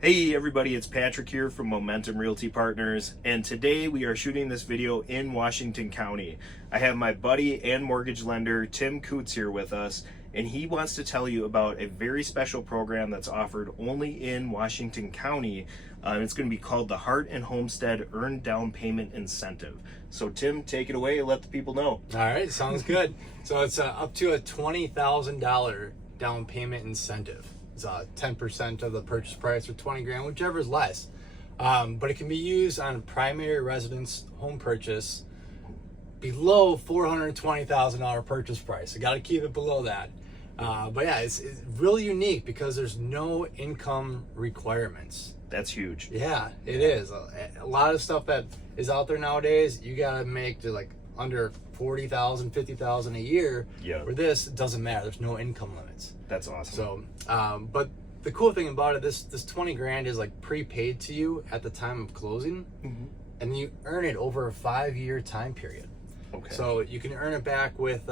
Hey everybody, it's Patrick here from Momentum Realty Partners, and today we are shooting this video in Washington County. I have my buddy and mortgage lender Tim Coots here with us, and he wants to tell you about a very special program that's offered only in Washington County. It's going to be called the Heart and Homestead Earned Down Payment Incentive. So Tim, take it away and let the people know. All right, sounds good. So it's up to a $20,000 down payment incentive. It's 10% of the purchase price or 20 grand, whichever is less. But it can be used on a primary residence home purchase below $420,000 purchase price. I got to keep it below that. But yeah, it's really unique because there's no income requirements. That's huge. Yeah, it is. A lot of stuff that is out there nowadays, you got to make to like under $40,000, $50,000 a year. Yeah. For this, it doesn't matter. There's no income limits. That's awesome. So, but the cool thing about it, this 20 grand is like prepaid to you at the time of closing, and you earn it over a 5-year time period. Okay. So you can earn it back with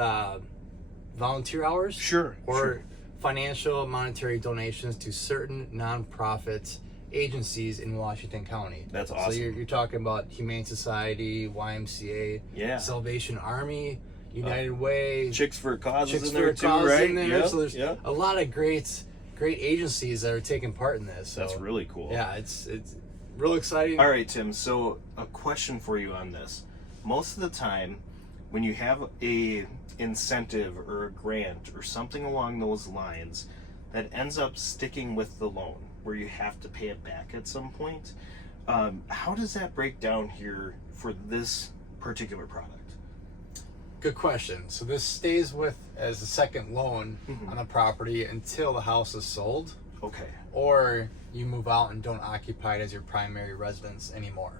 volunteer hours, Sure. or financial monetary donations to certain nonprofit agencies in Washington County. That's awesome. So you're talking about Humane Society, YMCA, Yeah. Salvation Army, United Way, Chicks for a Cause is Chicks in for there a too, Cause right? in there. Yep, So there's yep. a lot of great agencies that are taking part in this. So, That's really cool. yeah, it's real exciting. All right, Tim, so a question for you on this. Most of the time, when you have a incentive or a grant or something along those lines that ends up sticking with the loan, where you have to pay it back at some point, how does that break down here for this particular product? Good question. So this stays with as a second loan on a property until the house is sold, Okay. or you move out and don't occupy it as your primary residence anymore.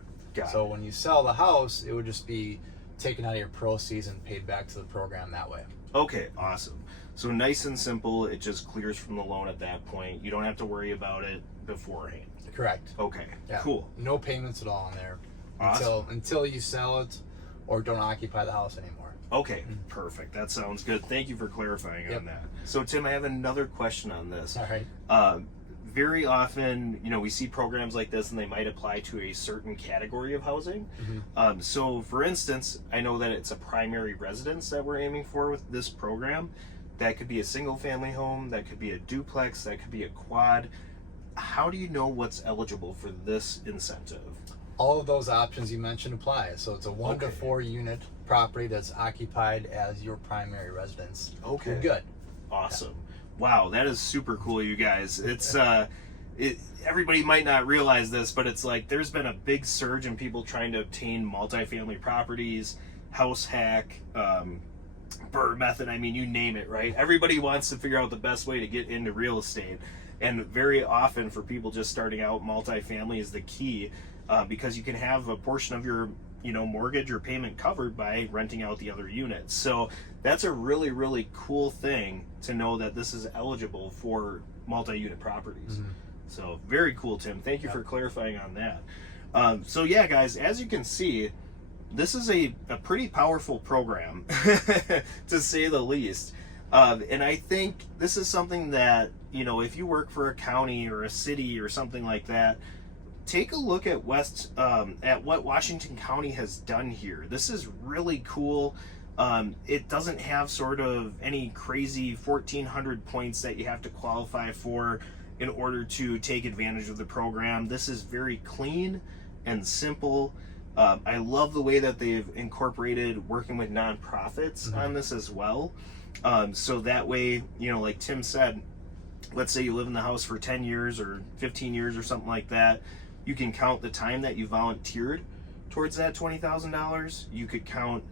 So when you sell the house, it would just be taken out of your proceeds and paid back to the program that way. Okay, awesome. So nice and simple, it just clears from the loan at that point. You don't have to worry about it beforehand. Correct. Okay, Yeah. cool. No payments at all on there Awesome. until you sell it or don't occupy the house anymore. Okay, perfect. That sounds good. Thank you for clarifying Yep. on that. So Tim, I have another question on this. All right. Very often, we see programs like this and they might apply to a certain category of housing. So for instance, I know that it's a primary residence that we're aiming for with this program. That could be a single family home, that could be a duplex, that could be a quad. How do you know what's eligible for this incentive? All of those options you mentioned apply. So it's a 1 to 4 unit property that's occupied as your primary residence. Okay. You're good. Awesome. Wow, that is super cool, you guys. It's everybody might not realize this, but it's like there's been a big surge in people trying to obtain multifamily properties, house hack, BRRRR method, I mean, you name it, right? Everybody wants to figure out the best way to get into real estate. And very often for people just starting out, multifamily is the key, because you can have a portion of your mortgage or payment covered by renting out the other units. So that's a really, really cool thing to know that this is eligible for multi-unit properties. So very cool, Tim. Thank you for clarifying on that. So yeah, guys, as you can see, this is a pretty powerful program, to say the least. And I think this is something that, if you work for a county or a city or something like that, take a look at what Washington County has done here. This is really cool. It doesn't have sort of any crazy 1,400 points that you have to qualify for in order to take advantage of the program. This is very clean and simple. I love the way that they've incorporated working with nonprofits on this as well. So that way, like Tim said, let's say you live in the house for 10 years or 15 years or something like that. You can count the time that you volunteered towards that $20,000. You could count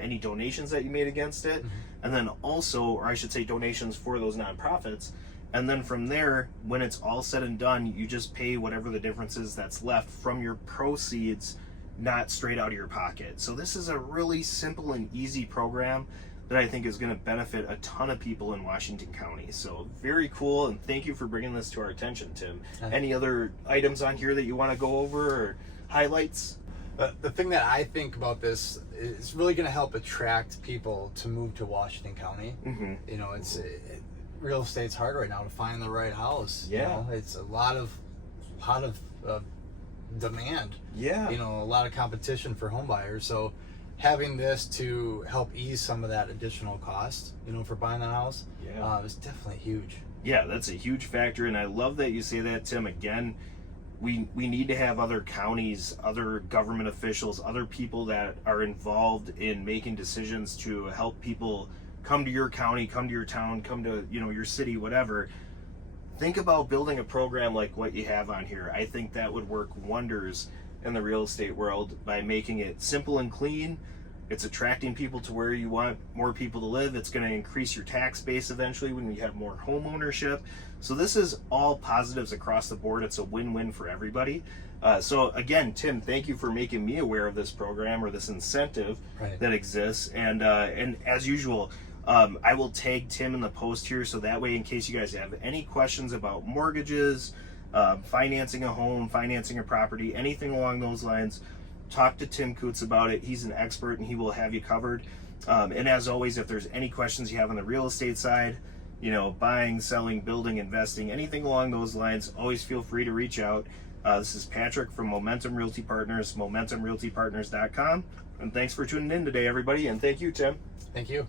any donations that you made against it. And then also, or I should say donations for those nonprofits. And then from there, when it's all said and done, you just pay whatever the difference is that's left from your proceeds, not straight out of your pocket. So this is a really simple and easy program that I think is going to benefit a ton of people in Washington County. So very cool, and thank you for bringing this to our attention, Tim. Any other items on here that you want to go over or highlights? The thing that I think about this is really going to help attract people to move to Washington County. It's real estate's hard right now to find the right house. Yeah. It's a lot of lot of demand. Yeah. You know, a lot of competition for home buyers. So having this to help ease some of that additional cost, you know, for buying the house, is definitely huge. Yeah, that's a huge factor, and I love that you say that, Tim. Again, we need to have other counties, other government officials, other people that are involved in making decisions to help people come to your county, come to your town, come to, you know, your city, whatever. Think about building a program like what you have on here. I think that would work wonders in the real estate world by making it simple and clean. It's attracting people to where you want more people to live. It's going to increase your tax base eventually when you have more home ownership. So this is all positives across the board. It's a win-win for everybody. So again, Tim, thank you for making me aware of this program or this incentive that exists. And as usual, I will tag Tim in the post here, so that way, in case you guys have any questions about mortgages, financing a home, financing a property, anything along those lines, talk to Tim Coots about it. He's an expert and he will have you covered. And as always, if there's any questions you have on the real estate side, you know, buying, selling, building, investing, anything along those lines, always feel free to reach out. This is Patrick from Momentum Realty Partners, momentumrealtypartners.com. And thanks for tuning in today, everybody. And thank you, Tim. Thank you.